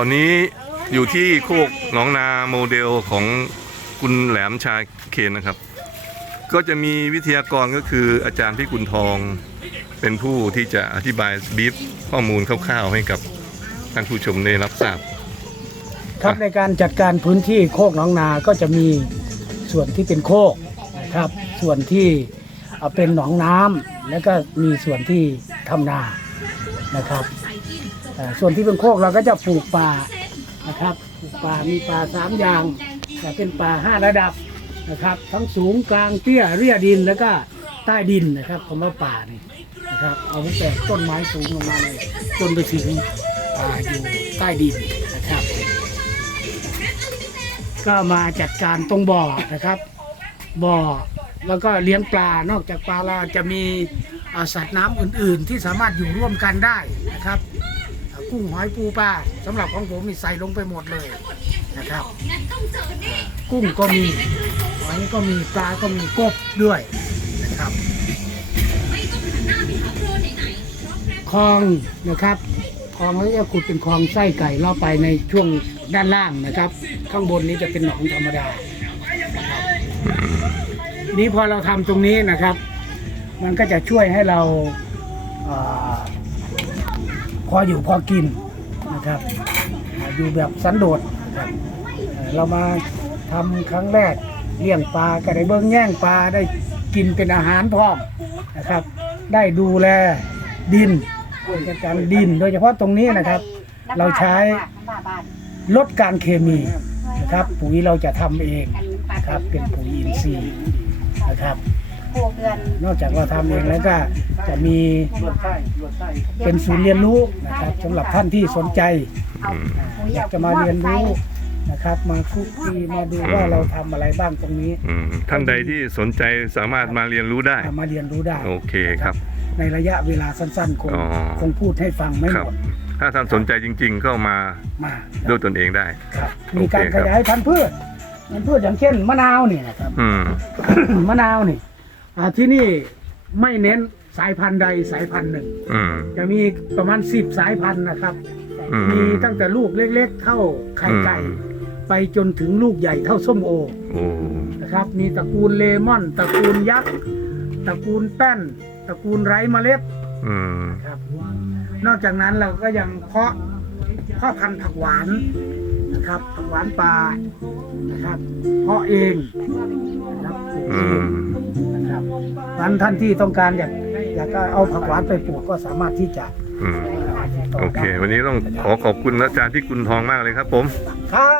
อนนี้อยู่ที่โคกหนองนาโมเดลของคุณแหลมชาเคนนะครับ ก็จะมีวิทยากรก็คืออาจารย์พิกุลทองเป็นผู้ที่จะอธิบายบีฟข้อมูลคร่าวๆให้กับท่านผู้ชมได้รับทราบ ครับในการจัดการพื้นที่โคกหนองนาก็จะมีส่วนที่เป็นโคกนะครับ ส่วนที่เอาเป็นหนองน้ำแล้วก็มีส่วนที่ทำนานะครับเอ่อ ส่วนที่เป็นโคกเราก็จะปลูกป่านะครับปลูกป่ามีป่าสามอย่างจะเป็นป่าห้าระดับนะครับ ทั้งสูงกลางเตี้ยเรียดินแล้วก็ใต้ดินนะครับคำว่าป่านี่นะครับเอาตั้งแต่ต้นไม้สูงลงมาเลยจนไปถึงอ่าอยู่ใต้ดินนะครับ ก็มาจัดการตรงบ่อนะครับ บ่อแล้วก็เลี้ยงปลานอกจากปลาเราจะมีสัตว์น้ำอื่น ๆ ที่สามารถอยู่ร่วมกันได้นะครับ กุ้งหอยปูปลาสำหรับของผมมีใส่ลงไปหมดเลยนะครับ กุ้งก็มีหอยก็มีปลาก็มีกบด้วยนะครับคลองนะครับคลองแล้วจะขุดเป็นคลองไส้ไก่ล่อไปในช่วงด้านล่างนะครับ ข้างบนนี้จะเป็นหนองธรรมดาทีนี้พอเราทำตรงนี้นะครับ มันก็จะช่วยให้เราเอ่อ พออยู่พอกินนะครับ อยู่แบบสันโดษครับเรามาทำครั้งแรกเลี้ยงปลาก็ได้เบิ้งแย่งปลาได้กินเป็นอาหารพร้อมนะครับ ได้ดูแลดินการดินโดยเฉพาะตรงนี้นะครับ เราใช้ลดการเคมีนะครับ ปุ๋ยเราจะทำเองนะครับเป็นปุ๋ยอินทรีย์นะครับ นอกจากเราทำเองแล้วก็จะมีเป็นศูนย์เรียนรู้นะครับสำหรับท่านที่สนใจอยากจะมาเรียนรู้นะครับ มาคลุกคลีมาดูว่าเราทำอะไรบ้างตรงนี้อืมท่านใดที่สนใจสามารถมาเรียนรู้ได้ มาเรียนรู้ได้ โอเคครับ ในระยะเวลาสั้นๆ คงอ๋อ คงพูดให้ฟังไม่คหรับ มดถ้าท่านสนใจจริง ๆ ก็มามาด้วยตนเองได้ ครับโอเคมีการครัขบยายพันธุ์พืชพันธุ์พืชอย่างเช่นมะนาวเนี่ยนะครับ อืม มะนาวนี่ อ่าที่นี่ไม่เน้นสายพันธุ์ใดสายพันธุ์หนึ่ง อืม จะมีประมาณสิบสายพันธุ์นะครับ อืม มีตั้งแต่ลูกเล็กๆ เท่าไข่ไก่อืมไปจนถึงลูกใหญ่เท่าส้มโอโอ้นะครับ มีตระกูลเลมอน ตระกูลยักษ์ตระกูลแป้น ตระกูลไร้เมล็ดอืม ครับ นอกจากนั้นเราก็ยังเพาะเพาะพันธุ์ผักหวาน นะครับผักหวานปลานะครับเพาะเองนะครับปลูกอืเองมนะครับท่านท่านที่ต้องการอยากอยากจะเอาผักหวานไปปลูกก็สามารถที่จะอืม ติดต่โอเค ได้วันนี้ต้องขอขอบคุณอาจารย์พิกุลทองมากเลยครับผม ครับ